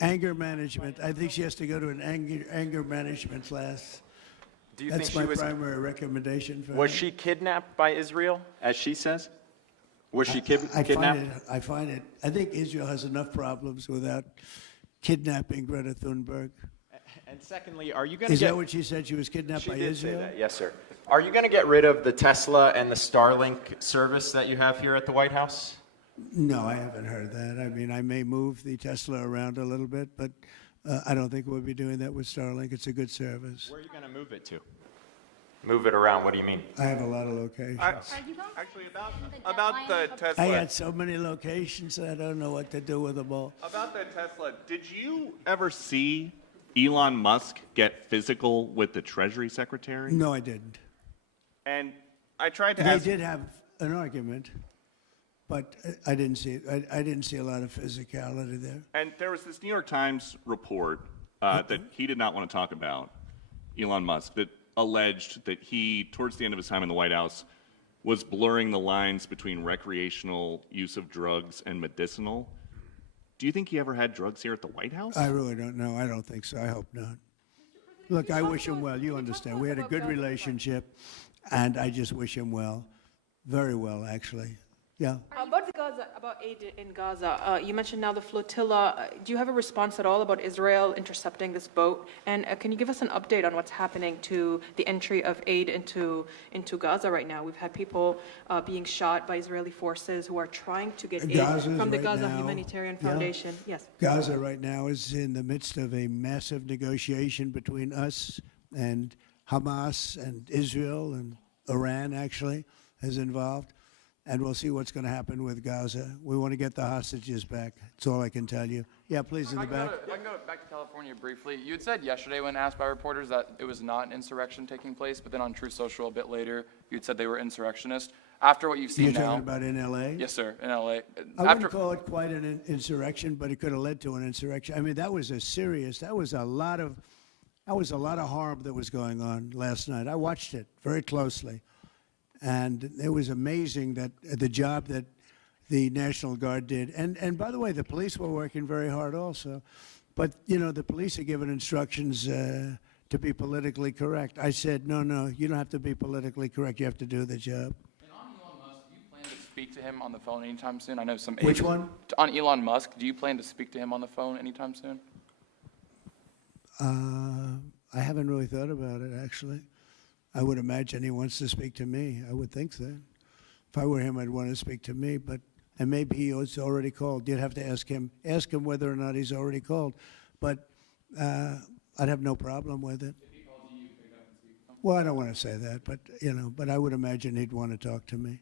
Anger management. I think she has to go to an anger management class. Do you That's think my primary recommendation for Was her. she kidnapped by Israel, as she says? Was she kidnapped? I find it. I think Israel has enough problems without kidnapping Greta Thunberg. And secondly, are you going to Is get... that what she said? She was kidnapped by Israel? Say that. Yes, sir. Are you going to get rid of the Tesla and the Starlink service that you have here at the White House? No, I haven't heard that. I mean, I may move the Tesla around a little bit, but I don't think we'll be doing that with Starlink. It's a good service. Where are you going to move it to? Move it around, what do you mean? I have a lot of locations. Actually, about the Tesla. I had so many locations, I don't know what to do with them all. About the Tesla, did you ever see Elon Musk get physical with the Treasury Secretary? No, I didn't. And I tried to They ask... did have an argument, but I didn't see it. I didn't see a lot of physicality there. And there was this New York Times report that he did not want to talk about, Elon Musk, that alleged that he, towards the end of his time in the White House, was blurring the lines between recreational use of drugs and medicinal. Do you think he ever had drugs here at the White House? I really don't know. I don't think so. I hope not. Look, I wish him well. You understand. We had a good relationship, and I just wish him well. Very well, actually. Yeah. About aid in Gaza, you mentioned now the flotilla. Do you have a response at all about Israel intercepting this boat? And can you give us an update on what's happening to the entry of aid into Gaza right now? We've had people being shot by Israeli forces who are trying to get aid from the Gaza Humanitarian Foundation. Yes. Gaza right now is in the midst of a massive negotiation between us and Hamas and Israel, and Iran actually is involved. And we'll see what's going to happen with Gaza. We want to get the hostages back. That's all I can tell you. Yeah, please, in the back. I can go back to California briefly. You had said yesterday when asked by reporters that it was not an insurrection taking place, but then on Truth Social a bit later, you had said they were insurrectionists. After what you've seen now... You're talking about in L.A.? Yes, sir, in L.A. I wouldn't call it quite an insurrection, but it could have led to an insurrection. I mean, that was a lot of harm that was going on last night. I watched it very closely. And it was amazing that the job that the National Guard did. And by the way, the police were working very hard also. But, you know, the police are given instructions to be politically correct. I said, no, you don't have to be politically correct. You have to do the job. And on Elon Musk, do you plan to speak to him on the phone anytime soon? I know some... Which one? On Elon Musk, do you plan to speak to him on the phone anytime soon? I haven't really thought about it, actually. I would imagine he wants to speak to me. I would think that. If I were him, I'd want to speak to me. And maybe he was already called. You'd have to ask him whether or not he's already called. But I'd have no problem with it. If he calls you, pick up and speak to him? Well, I don't want to say that, but I would imagine he'd want to talk to me.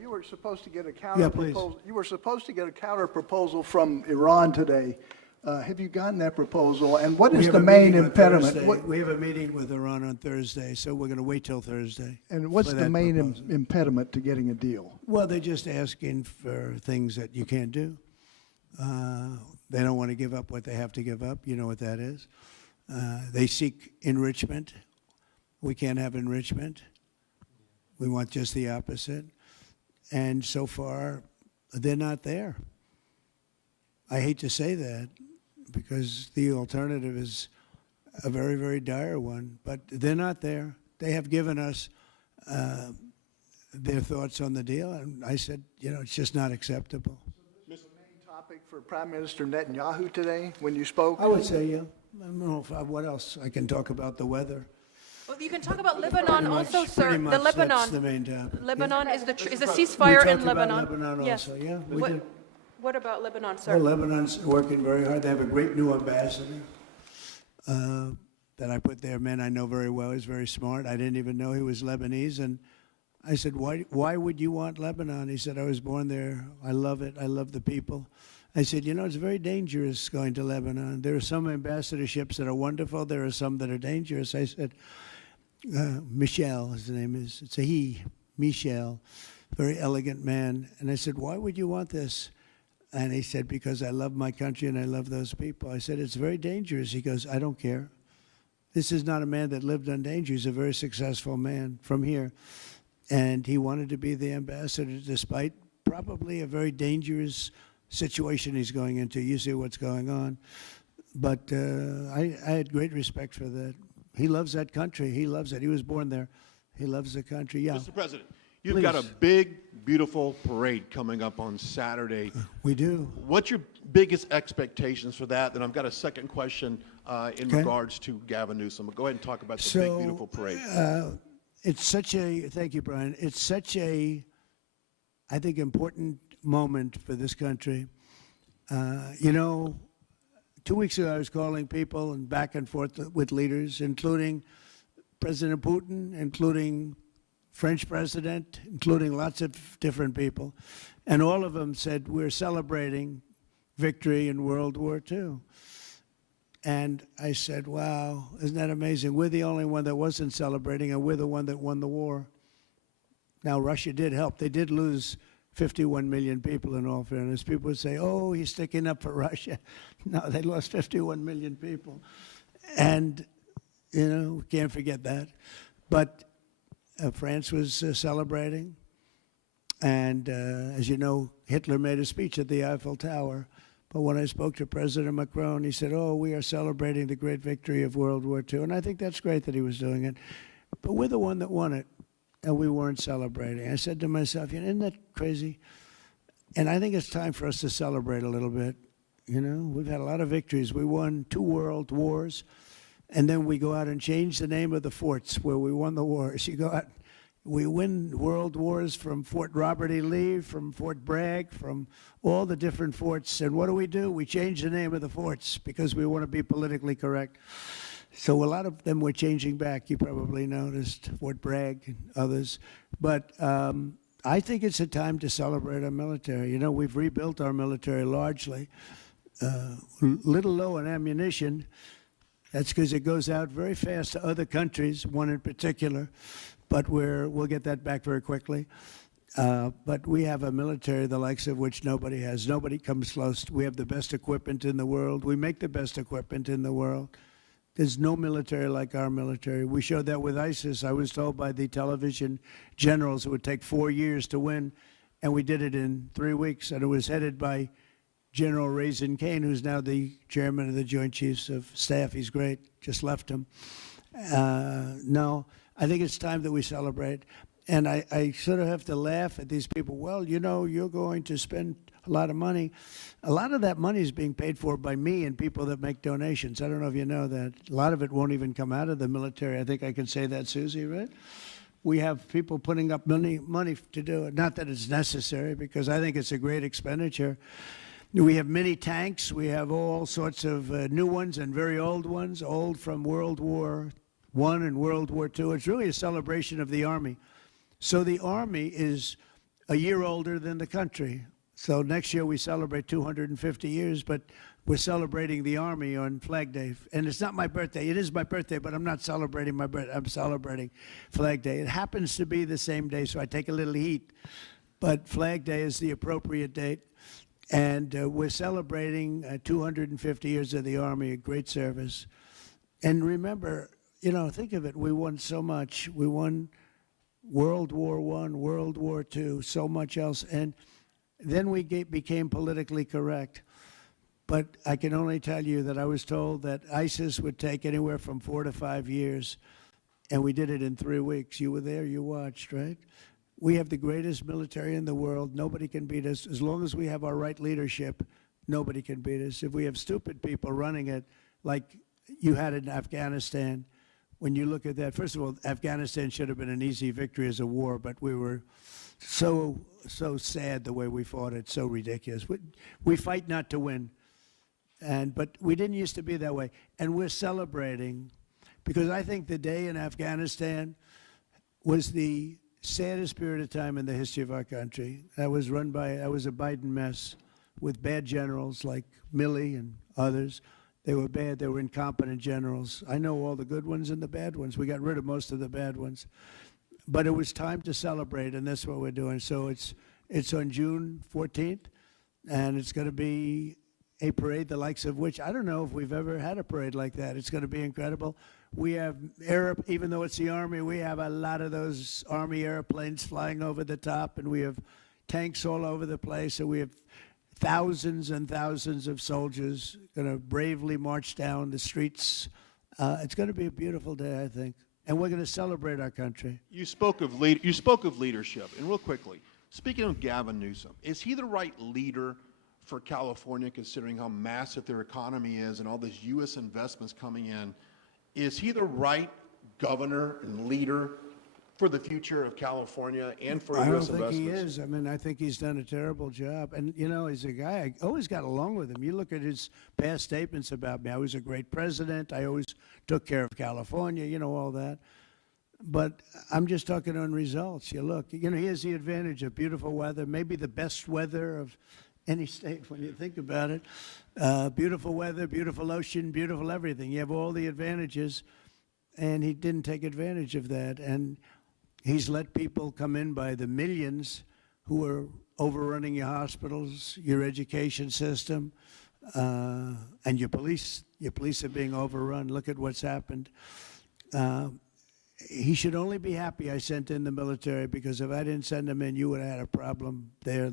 You were supposed to get a counter Yeah, please. proposal. You were supposed to get a counter proposal from Iran today Have you gotten that proposal? And what We is have the a main meeting on impediment? Thursday. What- We have a meeting with Iran on Thursday, so we're going to wait till Thursday. And what's for the that main proposal. impediment to getting a deal? Well, they're just asking for things that you can't do. They don't want to give up what they have to give up. You know what that is. They seek enrichment. We can't have enrichment. We want just the opposite. And so far, they're not there. I hate to say that because the alternative is a very, very dire one, but they're not there. They have given us their thoughts on the deal, and I said, it's just not acceptable. Main topic for Prime Minister Netanyahu today when you spoke? I would say, yeah. I don't know what else. I can talk about the weather. Well, you can talk about Lebanon Pretty much- also, sir. pretty The much Lebanon. that's the main topic. Lebanon is the We ceasefire talked in about Lebanon. Lebanon Yes. also, yeah, we did. What about Lebanon, sir? Well, Lebanon's working very hard. They have a great new ambassador that I put there. Man, I know very well. He's very smart. I didn't even know he was Lebanese. And I said, why would you want Lebanon? He said, I was born there. I love it. I love the people. I said, it's very dangerous going to Lebanon. There are some ambassadorships that are wonderful. There are some that are dangerous. I said, Michel, his name is. It's a he, Michel, very elegant man. And I said, why would you want this? And he said, because I love my country and I love those people. I said, it's very dangerous. He goes, I don't care. This is not a man that lived on danger. He's a very successful man from here. And he wanted to be the ambassador despite probably a very dangerous situation he's going into. You see what's going on. But I had great respect for that. He loves that country. He loves it. He was born there. He loves the country. Yeah. Mr. President, you've got a big, beautiful parade coming up on Saturday. We do. What's your biggest expectations for that? Then I've got a second question in regards to Gavin Newsom. Go ahead and talk about the big, beautiful parade. It's such a, thank you, Brian. It's such a, I think, important moment for this country. 2 weeks ago, I was calling people and back and forth with leaders, including President Putin, including French president, including lots of different people. And all of them said, we're celebrating victory in World War II. And I said, wow, isn't that amazing? We're the only one that wasn't celebrating, and we're the one that won the war. Now, Russia did help. They did lose 51 million people, in all fairness. People would say, oh, he's sticking up for Russia. No, they lost 51 million people. And, we can't forget that. But France was celebrating. And, as you know, Hitler made a speech at the Eiffel Tower. But when I spoke to President Macron, he said, oh, we are celebrating the great victory of World War II. And I think that's great that he was doing it. But we're the one that won it, and we weren't celebrating. I said to myself, isn't that crazy? And I think it's time for us to celebrate a little bit. We've had a lot of victories. We won 2 world wars, and then we go out and change the name of the forts where we won the wars. You go out, we win world wars from Fort Robert E. Lee, from Fort Bragg, from all the different forts. And what do? We change the name of the forts because we want to be politically correct. So a lot of them were changing back. You probably noticed Fort Bragg and others. But I think it's a time to celebrate our military. We've rebuilt our military largely. Little low on ammunition. That's because it goes out very fast to other countries, one in particular. But we'll get that back very quickly. But we have a military the likes of which nobody has. Nobody comes close. We have the best equipment in the world. We make the best equipment in the world. There's no military like our military. We showed that with ISIS. I was told by the television generals it would take 4 years to win, and we did it in 3 weeks. And it was headed by General Raisin Kane, who's now the chairman of the Joint Chiefs of Staff. He's great. Just left him. No, I think it's time that we celebrate. And I sort of have to laugh at these people. Well, you're going to spend a lot of money. A lot of that money is being paid for by me and people that make donations. I don't know if you know that. A lot of it won't even come out of the military. I think I can say that, Susie, right? We have people putting up money to do it. Not that it's necessary, because I think it's a great expenditure. We have many tanks. We have all sorts of new ones and very old ones, old from World War I and World War II. It's really a celebration of the Army. So the Army is a year older than the country. So next year we celebrate 250 years, but we're celebrating the Army on Flag Day. And it's not my birthday. It is my birthday, but I'm not celebrating my birthday. I'm celebrating Flag Day. It happens to be the same day, so I take a little heat. But Flag Day is the appropriate date. And we're celebrating 250 years of the Army, a great service. And remember, think of it. We won so much. We won World War I, World War II, so much else. And then we became politically correct. But I can only tell you that I was told that ISIS would take anywhere from 4 to 5 years, and we did it in 3 weeks. You were there, you watched, right? We have the greatest military in the world. Nobody can beat us. As long as we have our right leadership, nobody can beat us. If we have stupid people running it, like you had in Afghanistan, when you look at that, first of all, Afghanistan should have been an easy victory as a war, but we were so sad the way we fought it, so ridiculous. We fight not to win. But we didn't used to be that way. And we're celebrating because I think the day in Afghanistan was the saddest period of time in the history of our country. That was a Biden mess with bad generals like Milley and others. They were bad. They were incompetent generals. I know all the good ones and the bad ones. We got rid of most of the bad ones. But it was time to celebrate, and that's what we're doing. So it's on June 14th, and it's going to be a parade the likes of which I don't know if we've ever had a parade like that. It's going to be incredible. We have even though it's the Army, we have a lot of those Army airplanes flying over the top, and we have tanks all over the place, and we have thousands and thousands of soldiers going to bravely march down the streets. It's going to be a beautiful day, I think, and we're going to celebrate our country. You spoke of leadership, and real quickly, speaking of Gavin Newsom, is he the right leader for California, considering how massive their economy is and all these U.S. investments coming in? Is he the right governor and leader for the future of California and for U.S. investments? I don't think he is. I mean, I think he's done a terrible job. And, he's a guy, I always got along with him. You look at his past statements about me. I was a great president. I always took care of California, all that. But I'm just talking on results. You look, he has the advantage of beautiful weather, maybe the best weather of any state when you think about it. Beautiful weather, beautiful ocean, beautiful everything. You have all the advantages, and he didn't take advantage of that. And he's let people come in by the millions who are overrunning your hospitals, your education system, and your police. Your police are being overrun. Look at what's happened. He should only be happy I sent in the military, because if I didn't send them in, you would have had a problem there,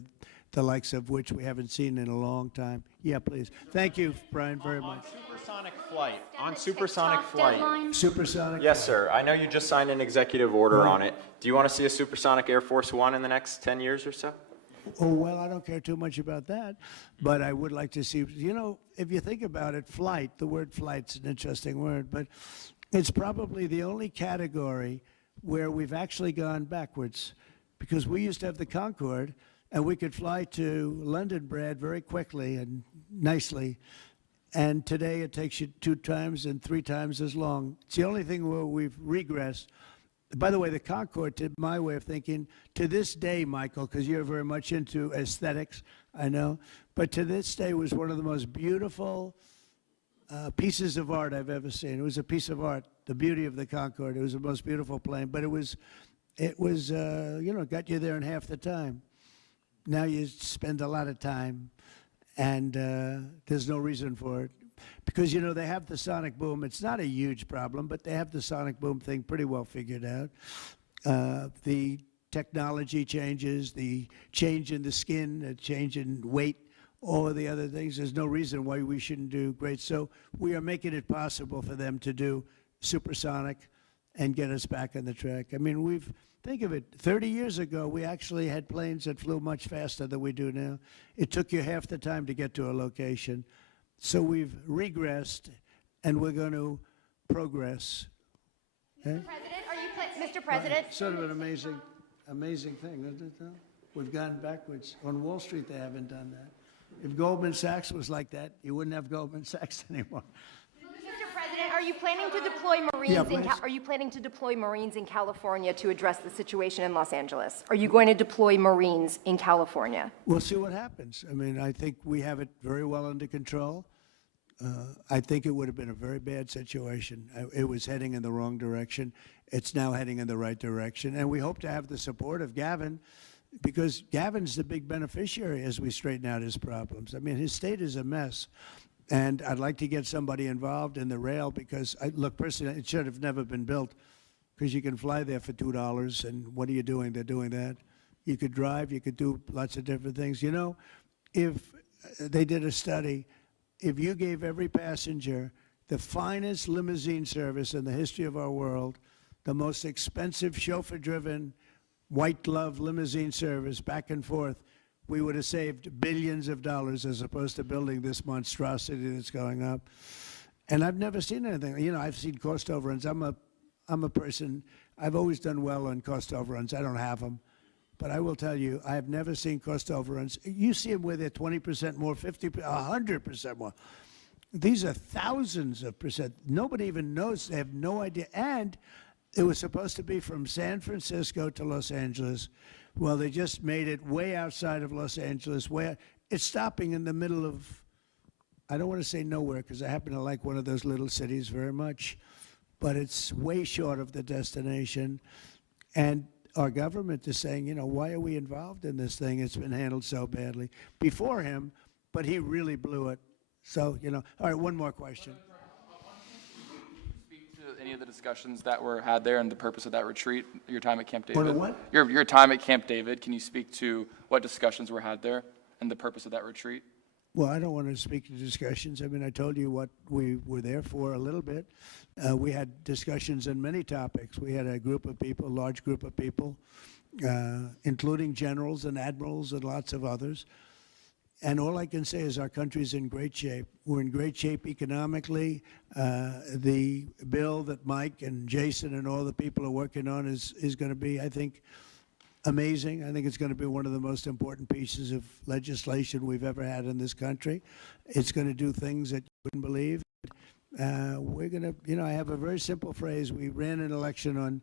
the likes of which we haven't seen in a long time. Yeah, please. Thank you, Brian, very much. Supersonic flight. Supersonic? Yes, sir. I know you just signed an executive order on it. Do you want to see a supersonic Air Force One in the next 10 years or so? Oh, well, I don't care too much about that, but I would like to see, if you think about it, flight, the word flight's an interesting word, but it's probably the only category where we've actually gone backwards, because we used to have the Concorde, and we could fly to London, Brad, very quickly and nicely. And today it takes you 2 times and 3 times as long. It's the only thing where we've regressed. By the way, the Concorde, to my way of thinking, to this day, Michael, because you're very much into aesthetics, I know, but to this day was one of the most beautiful pieces of art I've ever seen. It was a piece of art, the beauty of the Concorde. It was the most beautiful plane, but it was got you there in half the time. Now you spend a lot of time, and there's no reason for it. Because, they have the sonic boom. It's not a huge problem, but they have the sonic boom thing pretty well figured out. The technology changes, the change in the skin, the change in weight, all of the other things. There's no reason why we shouldn't do great. So we are making it possible for them to do supersonic and get us back on the track. I mean, think of it, 30 years ago, we actually had planes that flew much faster than we do now. It took you half the time to get to a location. So we've regressed, and we're going to progress. Mr. President, Mr. President. Sort of an amazing thing, isn't it, though? We've gone backwards. On Wall Street, they haven't done that. If Goldman Sachs was like that, you wouldn't have Goldman Sachs anymore. Mr. President, are you planning to deploy Marines? Are you planning to deploy Marines in California to address the situation in Los Angeles? Are you going to deploy Marines in California? We'll see what happens. I mean, I think we have it very well under control. I think it would have been a very bad situation. It was heading in the wrong direction. It's now heading in the right direction. And we hope to have the support of Gavin, because Gavin's the big beneficiary as we straighten out his problems. I mean, his state is a mess. And I'd like to get somebody involved in the rail because, look, personally, it should have never been built because you can fly there for $2. And what are you doing? They're doing that. You could drive. You could do lots of different things. You know, if they did a study, if you gave every passenger the finest limousine service in the history of our world, the most expensive chauffeur-driven, white-glove limousine service back and forth, we would have saved billions of dollars as opposed to building this monstrosity that's going up. And I've never seen anything. You know, I've seen cost overruns. I'm a person, I've always done well on cost overruns. I don't have them. But I will tell you, I have never seen cost overruns. You see them where they're 20% more, 50%, 100% more. These are thousands of percent. Nobody even knows. They have no idea. And it was supposed to be from San Francisco to Los Angeles. Well, they just made it way outside of Los Angeles, where it's stopping in the middle of, I don't want to say nowhere, because I happen to like one of those little cities very much, but it's way short of the destination. And our government is saying, you know, why are we involved in this thing? It's been handled so badly before him, but he really blew it. So, you know, all right, one more question. Speak to any of the discussions that were had there and the purpose of that retreat, your time at Camp David? What? Your time at Camp David, can you speak to what discussions were had there and the purpose of that retreat? Well, I don't want to speak to discussions. I mean, I told you what we were there for a little bit. We had discussions on many topics. We had a group of people, a large group of people, including generals and admirals and lots of others. And all I can say is our country's in great shape. We're in great shape economically. The bill that Mike and Jason and all the people are working on is going to be, I think, amazing. I think it's going to be one of the most important pieces of legislation we've ever had in this country. It's going to do things that you wouldn't believe. We're going to, you know, I have a very simple phrase. We ran an election on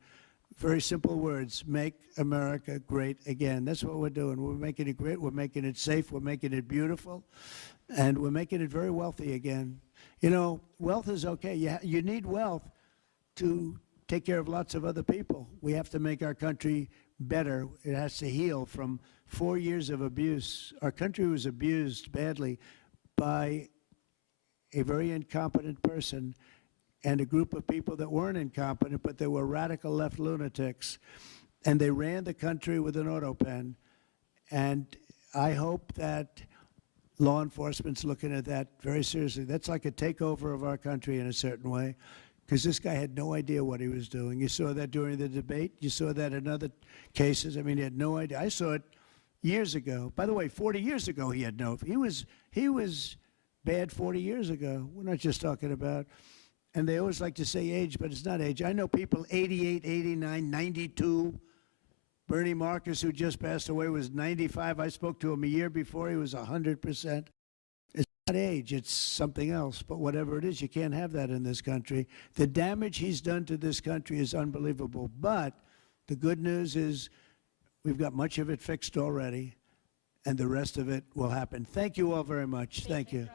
very simple words: make America great again. That's what we're doing. We're making it great. We're making it safe. We're making it beautiful. And we're making it very wealthy again. You know, wealth is okay. You need wealth to take care of lots of other people. We have to make our country better. It has to heal from 4 years of abuse. Our country was abused badly by a very incompetent person and a group of people that weren't incompetent, but they were radical left lunatics. And they ran the country with an auto pen. And I hope that law enforcement's looking at that very seriously. That's like a takeover of our country in a certain way, because this guy had no idea what he was doing. You saw that during the debate. You saw that in other cases. I mean, he had no idea. I saw it years ago. By the way, 40 years ago, he had no. He was bad 40 years ago. We're not just talking about. And they always like to say age, but it's not age. I know people 88, 89, 92. Bernie Marcus, who just passed away, was 95. I spoke to him a year before. He was 100%. It's not age. It's something else. But whatever it is, you can't have that in this country. The damage he's done to this country is unbelievable. But the good news is we've got much of it fixed already, and the rest of it will happen. Thank you all very much. Thank you.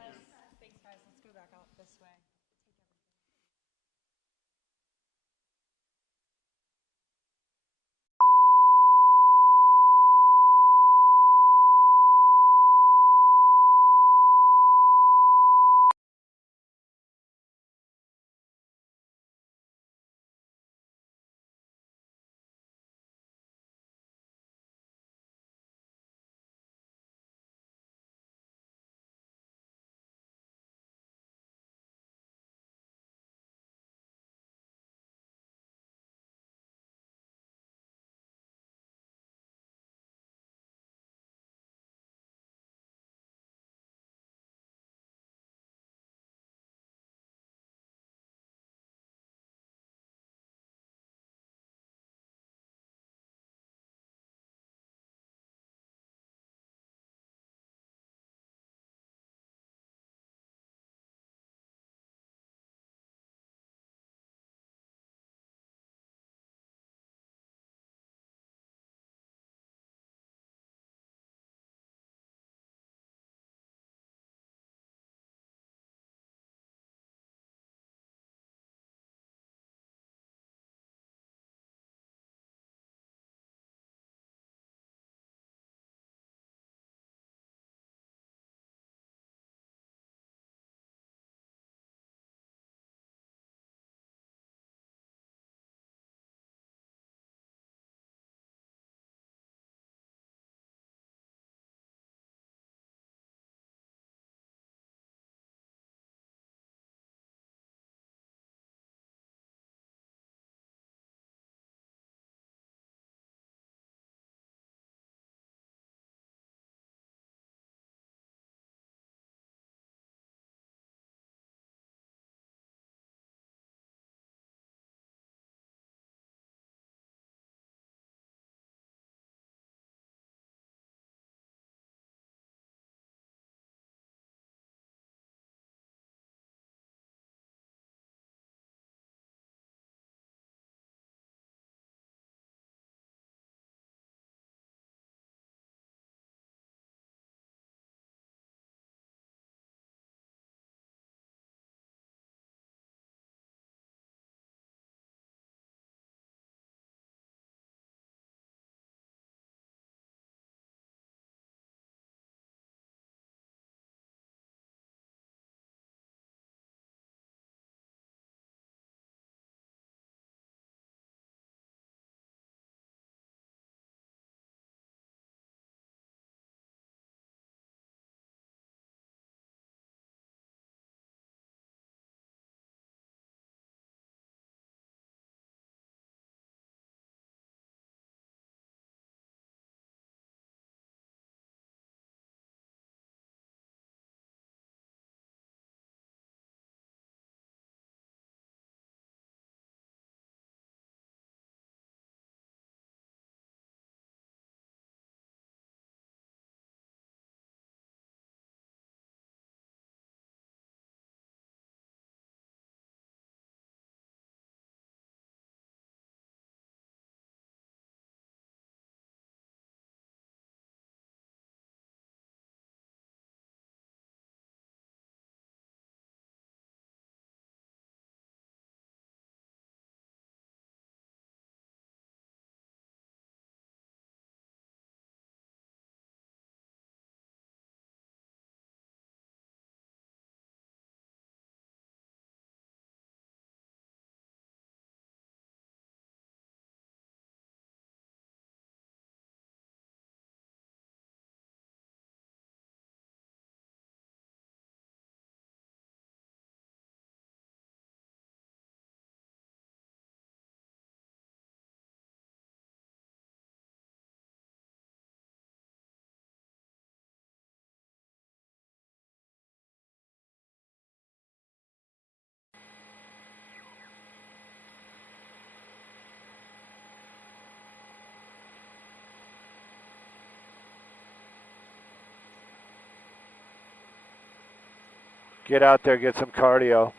Get out there, get some cardio.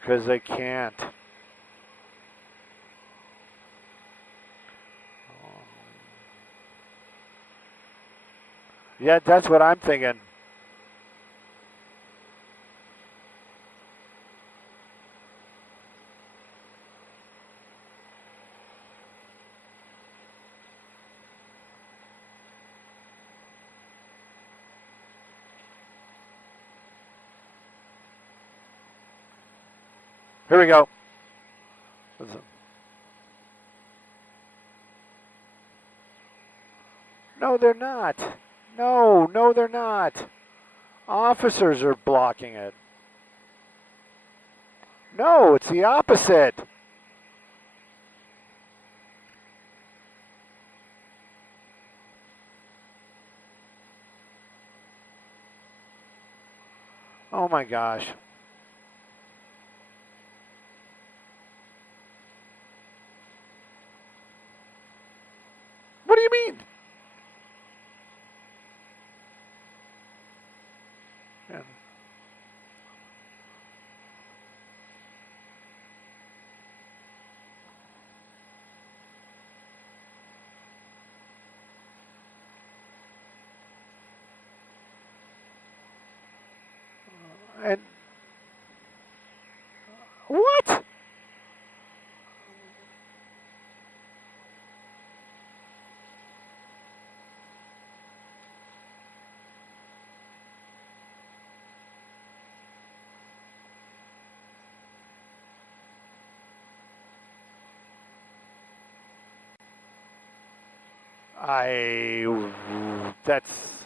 Because they can't. Yeah, that's what I'm thinking. Here we go. No, they're not. No, they're not. Officers are blocking it. No, it's the opposite. Oh my gosh. What do you mean? Yeah. And what? That's